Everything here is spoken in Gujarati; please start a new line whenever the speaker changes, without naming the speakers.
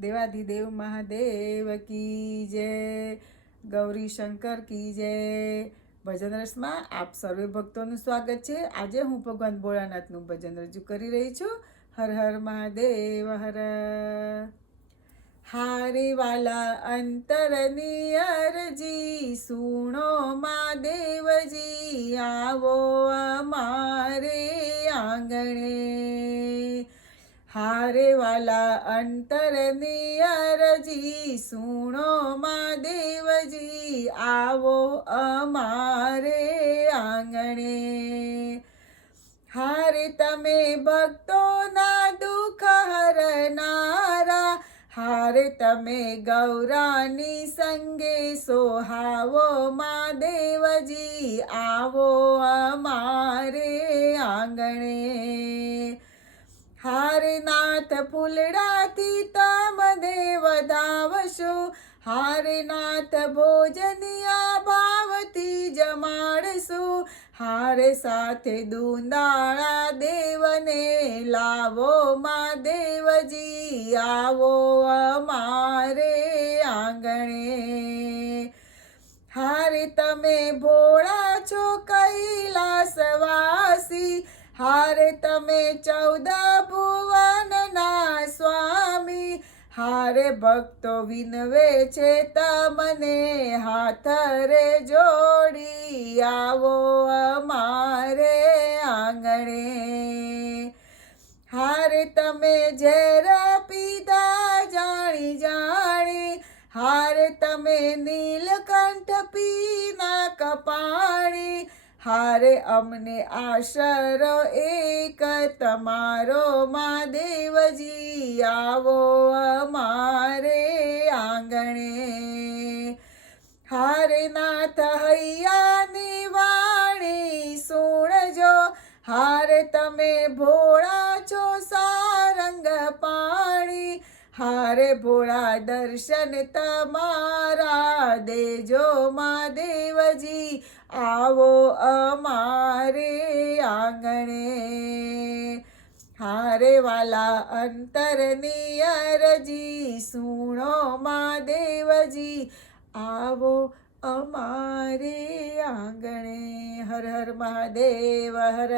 દેવાધિદેવ મહાદેવ કી જય. ગૌરી શંકર કી જય. ભજન રસમાં આપ સર્વે ભક્તોનું સ્વાગત છે. આજે હું ભગવાન ભોળાનાથનું ભજન રજૂ કરી રહી છું. હર હર મહાદેવ, હર હારે. વાલા અંતરની અરજી સુણો મહાદેવજી. આવો અમારે આંગણે હારે વાલા અંતરની અરજી સુણો મહાદેવજી આવો અમારે આંગણે. હારે તમે ભક્તોના દુઃખ હરનારા, હારે તમે ગૌરાની સંગે સોહાવો મહાદેવજી આવો અમારે આંગણે. હારે નાથ ફૂલડાથી તમ દેવ ધાવશો હારનાથ ભોજનિયા ભાવથી જમાડશો. હારે સાથે દુંદાળા દેવને લાવો માં દેવજી, આવો અમારે તમે ચૌદ ભુવનના સ્વામી. હારે ભક્તો વિનવે છે તમને હાથ રે જોડી. આવો અમારે આંગણે. હારે તમે ઝેર પીધા જાણી જાણી. હારે તમે નીલકંઠ પીના કપાણી હારે અમને આશરો એક તમારો મહાદેવજી આવો અમારે આંગણે. હારે નાથ હૈયાની વાણી સુણજો, હારે તમે ભોળા છો સારંગ પાણી, હારે ભોળા દર્શન તમારા દેજો મહાદેવજી આવો અમારે આંગણે. હારે વાલા અંતરની અરજી, સુણો મહાદેવજી આવો અમારે આંગણે. હર હર મહાદેવ હર.